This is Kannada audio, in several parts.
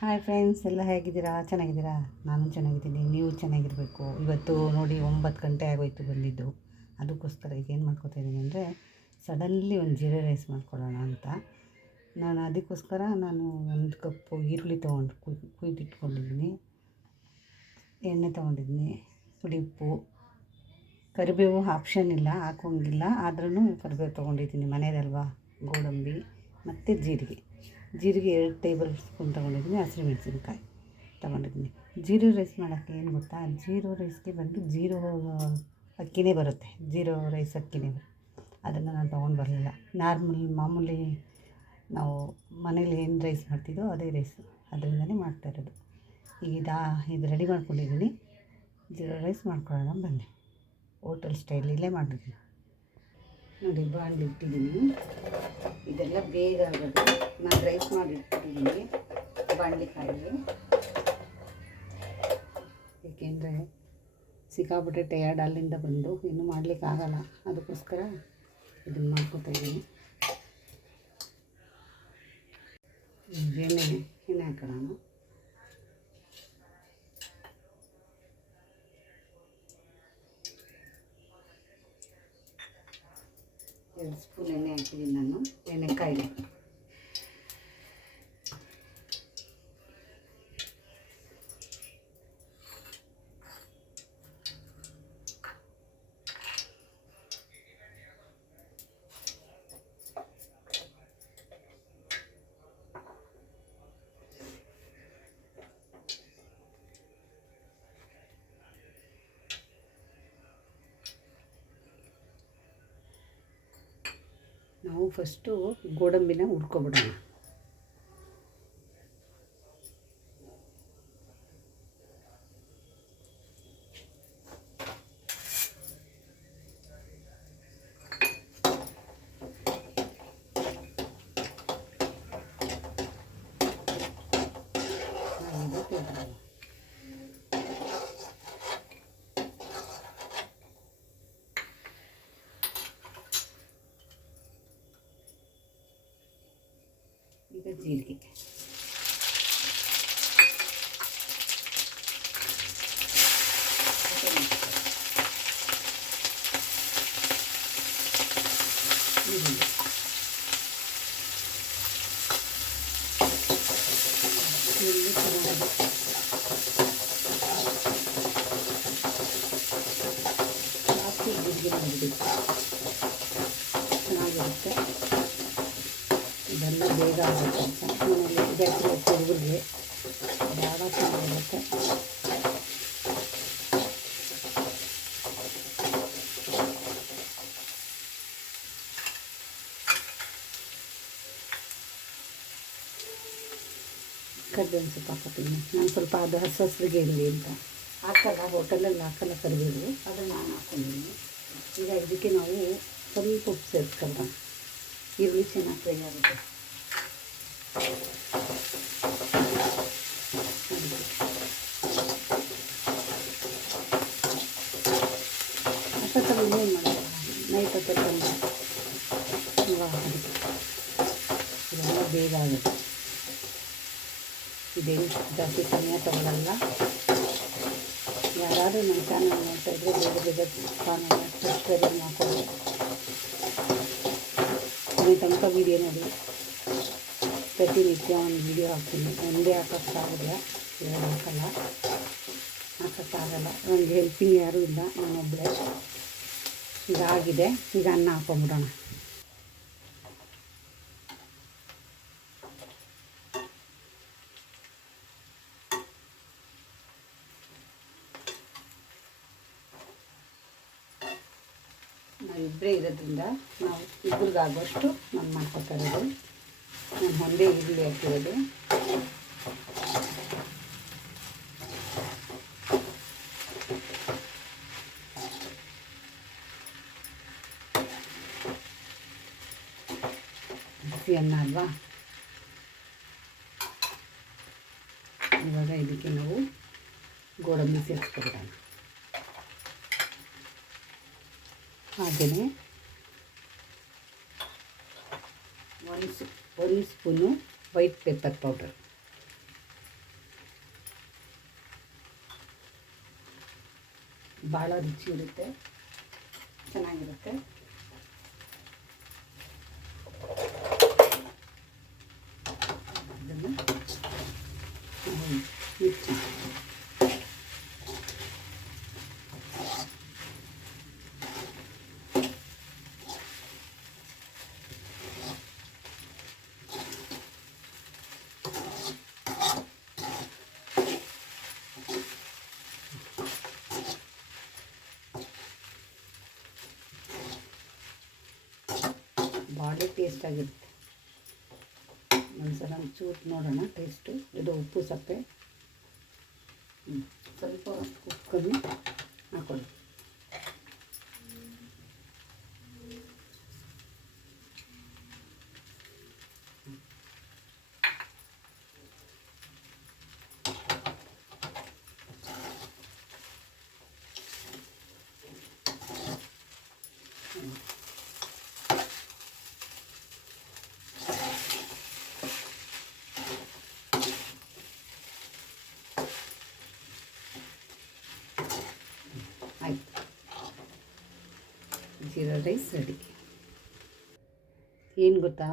ಹಾಯ್ ಫ್ರೆಂಡ್ಸ್, ಎಲ್ಲ ಹೇಗಿದ್ದೀರಾ? ಚೆನ್ನಾಗಿದ್ದೀರಾ? ನಾನು ಚೆನ್ನಾಗಿದ್ದೀನಿ, ನೀವು ಚೆನ್ನಾಗಿರಬೇಕು. ಇವತ್ತು ನೋಡಿ 9 ಗಂಟೆ ಆಗೋಯ್ತು ಬಂದಿದ್ದು. ಅದಕ್ಕೋಸ್ಕರ ಈಗ ಏನು ಮಾಡ್ಕೊತಾ ಇದ್ದೀನಿ ಅಂದರೆ, ಸಡನ್ಲಿ ಒಂದು ಜೀರಾ ರೈಸ್ ಮಾಡ್ಕೊಳ್ಳೋಣ ಅಂತ ಅದಕ್ಕೋಸ್ಕರ ನಾನು 1 ಕಪ್ಪು ಈರುಳ್ಳಿ ತೊಗೊಂಡು ಕುಯ್ದಿಟ್ಕೊಂಡಿದ್ದೀನಿ. ಎಣ್ಣೆ ತೊಗೊಂಡಿದ್ದೀನಿ, ಪುಡಿ ಉಪ್ಪು, ಕರಿಬೇವು ಆಪ್ಷನ್ ಇಲ್ಲ, ಹಾಕೋಂಗಿಲ್ಲ, ಆದ್ರೂ ಕರಿಬೇವು ತೊಗೊಂಡಿದ್ದೀನಿ, ಮನೆಯದಲ್ವಾ. ಗೋಡಂಬಿ ಮತ್ತು ಜೀರಿಗೆ 2 ಟೇಬಲ್ ಸ್ಪೂನ್ ತೊಗೊಂಡಿದ್ದೀನಿ. ಹಸಿಮೆಣಸಿನ್ಕಾಯಿ ತೊಗೊಂಡಿದ್ದೀನಿ. ಜೀರಾ ರೈಸ್ ಮಾಡೋಕ್ಕೆ ಏನು ಗೊತ್ತಾ, ಜೀರಾ ರೈಸ್ಗೆ ಬಂದು ಅಕ್ಕಿನೇ ಬರುತ್ತೆ, ಜೀರಾ ರೈಸ್ ಅಕ್ಕಿನೇ ಬರುತ್ತೆ. ಅದನ್ನು ನಾನು ತೊಗೊಂಡು ಬರಲಿಲ್ಲ. ಮಾಮೂಲಿ ನಾವು ಮನೇಲಿ ಏನು ರೈಸ್ ಮಾಡ್ತಿದ್ದೋ ಅದೇ ರೈಸು, ಅದರಿಂದನೇ ಮಾಡ್ತಾಯಿರೋದು. ಈಗ ಇದು ರೆಡಿ ಮಾಡ್ಕೊಂಡಿದ್ದೀನಿ. ಜೀರಾ ರೈಸ್ ಮಾಡ್ಕೊಳ್ಳೋಣ ಬನ್ನಿ. ಹೋಟೆಲ್ ಸ್ಟೈಲಲ್ಲೇ ಮಾಡಿದ್ದೀನಿ ನೋಡಿ. ಬಾಣಲಿ ಇಟ್ಟಿದ್ದೀನಿ, ಇದೆಲ್ಲ ಬೇಗ ಆಗೋದು. ನಾನು ರೈಸ್ ಮಾಡಿಟ್ಬಿಟ್ಟಿದ್ದೀನಿ ಬಾಣಲಿ ಕಾಯಿಲಿ, ಏಕೆಂದರೆ ಸಿಕ್ಕಾಪಟ್ಟೆ ಟಯರ್ಡ್ ಅಲ್ಲಿಂದ ಬಂದು ಇನ್ನೂ ಮಾಡಲಿಕ್ಕಾಗಲ್ಲ. ಅದಕ್ಕೋಸ್ಕರ ಇದನ್ನು ಮಾಡ್ಕೊತಾ ಇದ್ದೀನಿ. ಎಣ್ಣೆ ಹಾಕೋಣ. ಎರಡು ಸ್ಪೂನ್ ಎಣ್ಣೆ ಹಾಕಿದ್ದೀನಿ ನಾನು. ಎಣ್ಣೆ ಕಾಯಿಲೆ ನಾವು ಫಸ್ಟು ಗೋಡಂಬಿನ ಹುರ್ಕೊಬಿಡೋಣ. ಈಗ ಜೀರಿಗೆ, ಜಾಸ್ತಿ ಜೀರಿಗೆ ಮಾಡಬೇಕು, ಚೆನ್ನಾಗಿರುತ್ತೆ. ಇದೆಲ್ಲ ಬೇಗ ಆಗುತ್ತೆ ಅಂತ ಮನೇಲಿ ಜಾಸ್ತಿ ಹುಡುಗರಿಗೆ ಭಾಳ ಚೆನ್ನಾಗಿರುತ್ತೆ. ಕರಿಬೇವಿನ ಸೊಪ್ಪು ಹಾಕೋತೀನಿ ನಾನು ಸ್ವಲ್ಪ. ಅದು ಹಸಿರಿಗೆ ಇರಲಿ ಅಂತ ಹಾಕಲ್ಲ, ಹೋಟೆಲಲ್ಲಿ ಹಾಕಲ್ಲ ಕರಿಬೇವು, ಅದನ್ನು ನಾನು ಹಾಕ್ಕೊಂಡಿದ್ದೀನಿ. ಈಗ ಇದಕ್ಕೆ ನಾವು ಸ್ವಲ್ಪ ಉಪ್ಪು ಸೇರಿಸ್ಕೊಳ್ಳೋಣ. ಈರುಳ್ಳಿ ಚೆನ್ನಾಗಿ ಫ್ರೈ ಆಗುತ್ತೆ. ಅಷ್ಟೊತ್ತಲ್ಲಿ ಇನ್ನೇನು ಮಾಡೋಣ, ನೈಟ್ ಹೊತ್ತಲ್ಲಿ ಇದೆಲ್ಲ ಬೇಗ ಆಗುತ್ತೆ. ಇದೇನು ಜಾಸ್ತಿ ಸಮಯ ತಗೊಳ್ಳಲ್ಲ. ಯಾರಾದರೂ ನನ್ನ ಚಾನಲ್ ನೋಡ್ತಾ ಇದ್ದರೆ ಬೇಗ ಸಬ್ಸ್ಕ್ರೈಬ್ ಮಾಡ್ಕೊಳ್ಳಿ. ತನಕ ವೀಡಿಯೋ ನೋಡಿ. ಪ್ರತಿನಿತ್ಯ ಒಂದು ವೀಡಿಯೋ ಹಾಕ್ತೀನಿ. ಒಂದೇ ಹಾಕೋಕ್ಕಾಗಲ್ಲ, ಎರಡು ಹಾಕೋಕ್ಕಾಗಲ್ಲ. ನನಗೆ ಹೆಲ್ಪಿಂಗ್ ಯಾರೂ ಇಲ್ಲ, ನಾನೊಬ್ಬಳೇ. ಇದಾಗಿದೆ. ಈಗ ಅನ್ನ ಹಾಕೊಂಬಿಡೋಣ. ನಾವಿಬ್ಬರೇ ಇರೋದ್ರಿಂದ ನಾವು ಇಬ್ಬರಿಗಾಗುವಷ್ಟು ನಾನು ಮಾಡ್ಕೊತಾ ಇರೋದು. ನಾನು ಒಂದೇ ಈರುಳ್ಳಿ ಹಾಕಿರೋದು. ಬಿಸಿ ಅನ್ನ ಅಲ್ವಾ. ಇವಾಗ ಇದಕ್ಕೆ ನಾವು ಗೋಡಂಬಿ ಸೇರಿಸ್ಕೊಬಿಡೋಣ. ಹಾಗೆಯೇ 1 ಸ್ಪೂನು ವೈಟ್ ಪೆಪ್ಪರ್ ಪೌಡರ್, ಭಾಳ ರುಚಿ ಇರುತ್ತೆ, ಚೆನ್ನಾಗಿರುತ್ತೆ. ಅದನ್ನು ಮಿರ್ಚಿ ಭಾಳ ಟೇಸ್ಟಾಗಿರುತ್ತೆ. ಒಂದ್ಸಲ ಒಂಚೂರು ನೋಡೋಣ ಟೇಸ್ಟು. ಇದು ಉಪ್ಪು ಸಪ್ಪೆ ಸ್ವಲ್ಪ ಉಪ್ಪು ಕಮ್ಮಿ ಹಾಕೊಳ್ಳಿ. ಆಯಿತು, ಜೀರಾ ರೈಸ್ ರೆಡಿ. ಏನು ಗೊತ್ತಾ,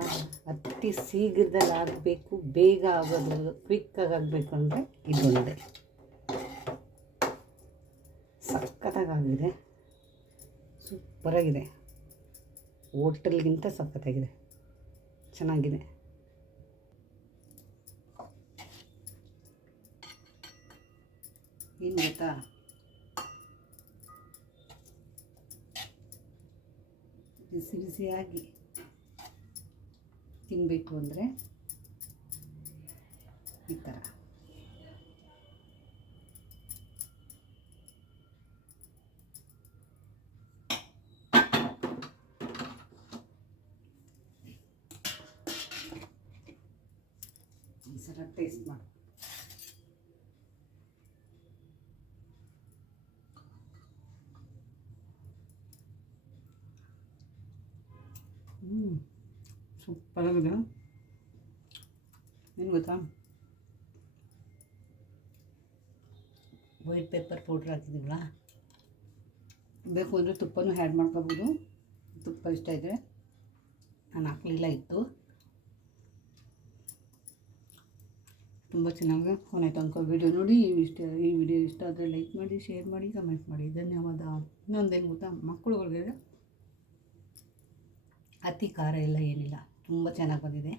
ಅತಿ ಶೀಘ್ರದಲ್ಲಿ ಆಗಬೇಕು, ಬೇಗ ಆಗೋದು, ಕ್ವಿಕ್ಕಾಗಿ ಆಗಬೇಕು ಅಂದರೆ ಇದೊಂದೇ. ಸಖತ್ತಾಗಿದೆ, ಸೂಪರಾಗಿದೆ, ಹೋಟೆಲ್ಗಿಂತ ಸಖತ್ತಾಗಿದೆ, ಚೆನ್ನಾಗಿದೆ. ಏನು ಗೊತ್ತಾ, ಬಿಸಿ ಬಿಸಿಯಾಗಿ ತಿನ್ನಬೇಕು ಅಂದರೆ ಈ ಥರ. ಈ ಸಲ ಟೇಸ್ಟ್ ಮಾಡಿ. ಸೂಪರಾಗಿದೆ. ಏನು ಗೊತ್ತಾ, ವೈಟ್ ಪೆಪ್ಪರ್ ಪೌಡ್ರ್ ಹಾಕಿದ್ದೀವಲ್ಲ, ಬೇಕು ಅಂದರೆ ತುಪ್ಪನೂ ಆ್ಯಡ್ ಮಾಡ್ಕೋಬೋದು. ತುಪ್ಪ ಇಷ್ಟ ಇದ್ದರೆ, ನಾನು ಹಾಕಲಿಲ್ಲ ಇತ್ತು. ತುಂಬ ಚೆನ್ನಾಗಿ ಕೊನೆ ತನಕ ವೀಡಿಯೋ ನೋಡಿ. ಈ ವಿಡಿಯೋ ಇಷ್ಟ ಆದರೆ ಲೈಕ್ ಮಾಡಿ, ಶೇರ್ ಮಾಡಿ, ಕಮೆಂಟ್ ಮಾಡಿ. ಧನ್ಯವಾದ. ಇನ್ನೊಂದೇನು ಗೊತ್ತಾ, ಮಕ್ಕಳುಗಳಿಗೆ ಅತಿ ಖಾರ ಎಲ್ಲ ಏನಿಲ್ಲ, ತುಂಬ ಚೆನ್ನಾಗಿ ಬಂದಿದೆ.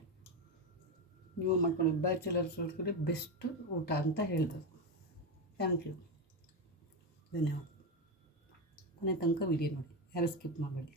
ನೀವು ಮಾಡ್ಕೊಳ್ಳಿ. ಬ್ಯಾಚುಲರ್ಸ್ ಒಳಗಡೆ ಬೆಸ್ಟ್ ಊಟ ಅಂತ ಹೇಳ್ಬೋದು. ಥ್ಯಾಂಕ್ ಯು, ಧನ್ಯವಾದ. ಕೊನೆ ತನಕ ವಿಡಿಯೋ ನೋಡಿ, ಯಾರು ಸ್ಕಿಪ್ ಮಾಡಬೇಡಿ.